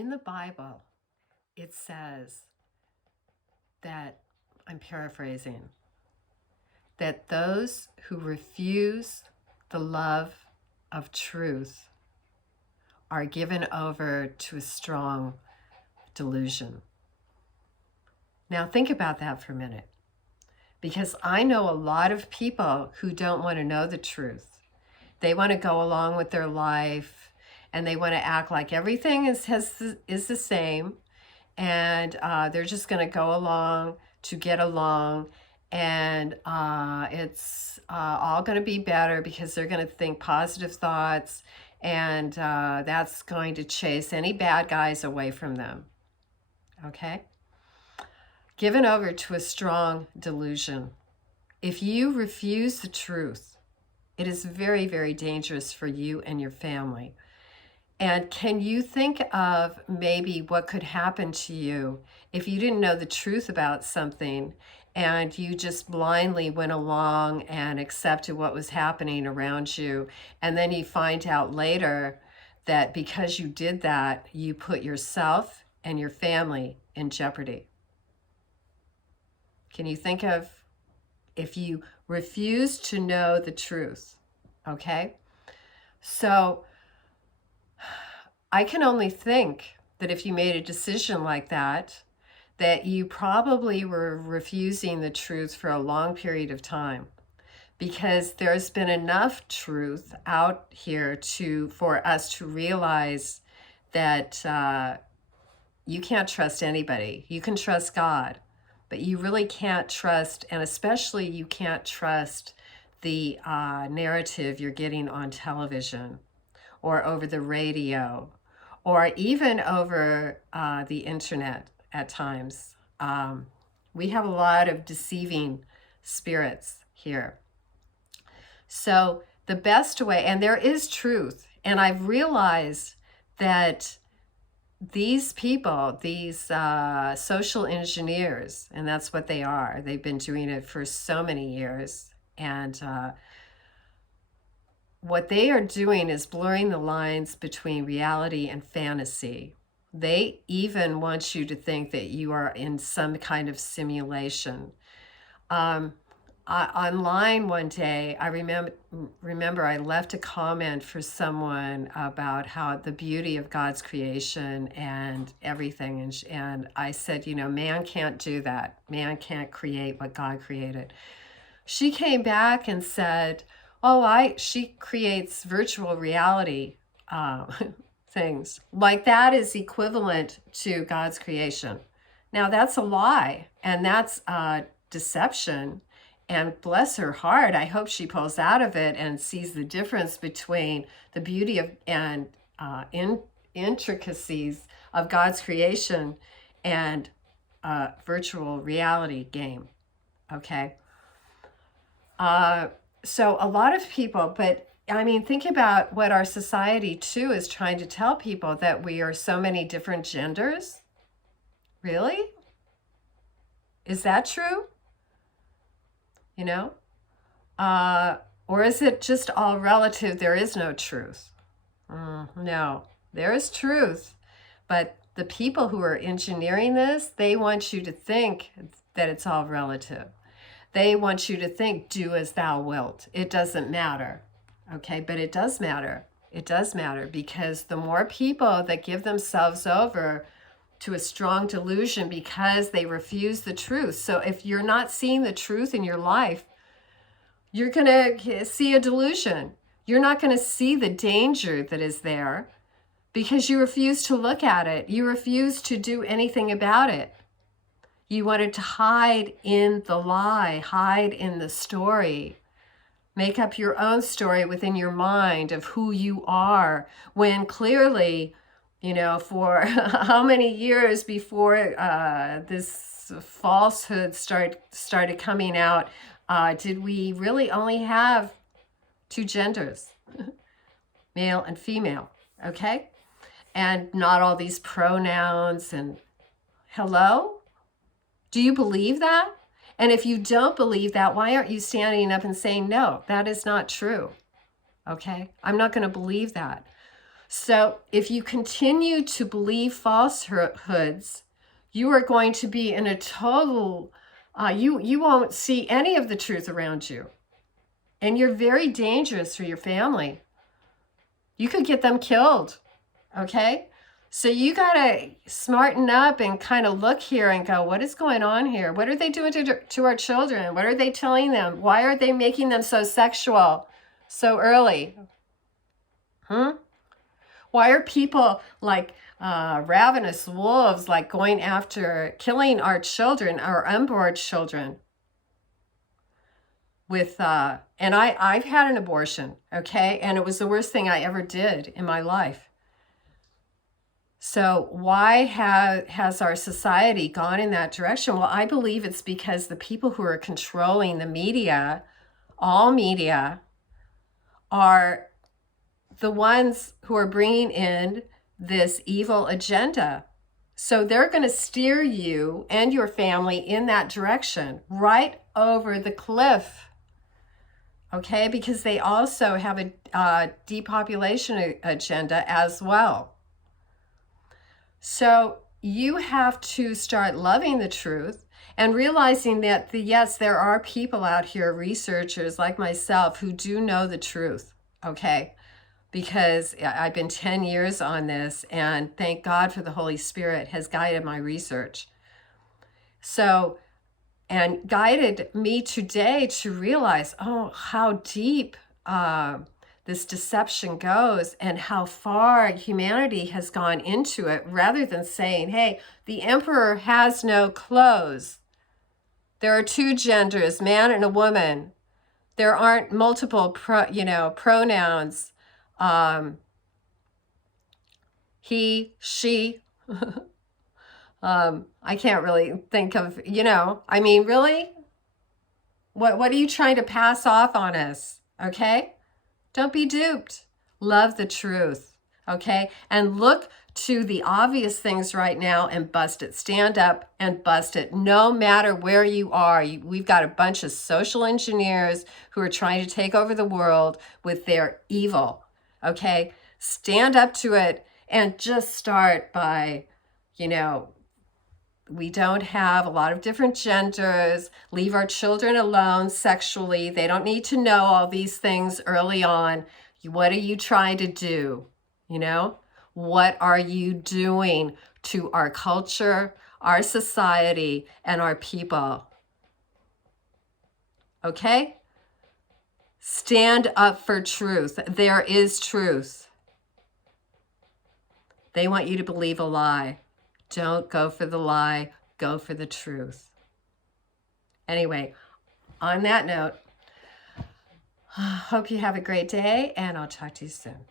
In the Bible, it says that, I'm paraphrasing, that those who refuse the love of truth are given over to a strong delusion. Now think about that for a minute, because I know a lot of people who don't want to know the truth. They want to go along with their life, and they want to act like everything is the same, and they're just going to go along to get along, and it's all going to be better because they're going to think positive thoughts, and that's going to chase any bad guys away from them. Okay? Given over to a strong delusion. If you refuse the truth, it is very, very dangerous for you and your family. And can you think of maybe what could happen to you if you didn't know the truth about something and you just blindly went along and accepted what was happening around you, and then you find out later that because you did that, you put yourself and your family in jeopardy? Can you think of if you refuse to know the truth? Okay? So I can only think that if you made a decision like that you probably were refusing the truth for a long period of time, because there's been enough truth out here for us to realize that you can't trust anybody. You can trust God, but you really can't trust, and especially you can't trust the narrative you're getting on television or over the radio or even over the internet at times. We have a lot of deceiving spirits here. So the best way, and there is truth, and I've realized that these people, these social engineers, and that's what they are. They've been doing it for so many years. And what they are doing is blurring the lines between reality and fantasy. They even want you to think that you are in some kind of simulation. Online one day, I remember I left a comment for someone about how the beauty of God's creation and everything, and I said, man can't do that. Man can't create what God created. She came back and said, she creates virtual reality things. Like that is equivalent to God's creation. Now that's a lie, and that's deception. And bless her heart, I hope she pulls out of it and sees the difference between the beauty of and intricacies of God's creation and a virtual reality game. Okay? So a lot of people, but I mean, think about what our society too is trying to tell people, that we are so many different genders. Really? Is that true? Or is it just all relative? There is no truth. No, there is truth. But the people who are engineering this, they want you to think that it's all relative. They want you to think, do as thou wilt. It doesn't matter. Okay, but it does matter. It does matter, because the more people that give themselves over to a strong delusion because they refuse the truth. So if you're not seeing the truth in your life, you're going to see a delusion. You're not going to see the danger that is there because you refuse to look at it. You refuse to do anything about it. You wanted to hide in the lie, hide in the story. Make up your own story within your mind of who you are, when clearly, for how many years before this falsehood started coming out, did we really only have two genders, male and female, okay? And not all these pronouns and hello? Do you believe that? And if you don't believe that, why aren't you standing up and saying, no, that is not true, okay? I'm not going to believe that. So if you continue to believe falsehoods, you are going to be in a total, you won't see any of the truth around you. And you're very dangerous for your family. You could get them killed, okay? So you got to smarten up and kind of look here and go, what is going on here? What are they doing to our children? What are they telling them? Why are they making them so sexual so early? Why are people like ravenous wolves like going after killing our children, our unborn children? With and I've had an abortion, okay? And it was the worst thing I ever did in my life. So why has our society gone in that direction? Well, I believe it's because the people who are controlling the media, all media, are the ones who are bringing in this evil agenda. So they're going to steer you and your family in that direction, right over the cliff. Okay, because they also have a depopulation agenda as well. So you have to start loving the truth and realizing that, yes, there are people out here, researchers like myself, who do know the truth, okay? Because I've been 10 years on this, and thank God for the Holy Spirit has guided my research. So, and guided me today to realize, oh, how deep this deception goes and how far humanity has gone into it, rather than saying, hey, the emperor has no clothes. There are two genders, man and a woman. There aren't multiple pronouns. He, she. I can't really think of, I mean, really? What are you trying to pass off on us? Okay? Don't be duped. Love the truth. Okay? And look to the obvious things right now and bust it. Stand up and bust it. No matter where you are, we've got a bunch of social engineers who are trying to take over the world with their evil. Okay? Stand up to it and just start by, we don't have a lot of different genders. Leave our children alone sexually. They don't need to know all these things early on. What are you trying to do? What are you doing to our culture, our society, and our people? Okay? Stand up for truth. There is truth. They want you to believe a lie. Don't go for the lie. Go for the truth. Anyway, on that note, hope you have a great day, and I'll talk to you soon.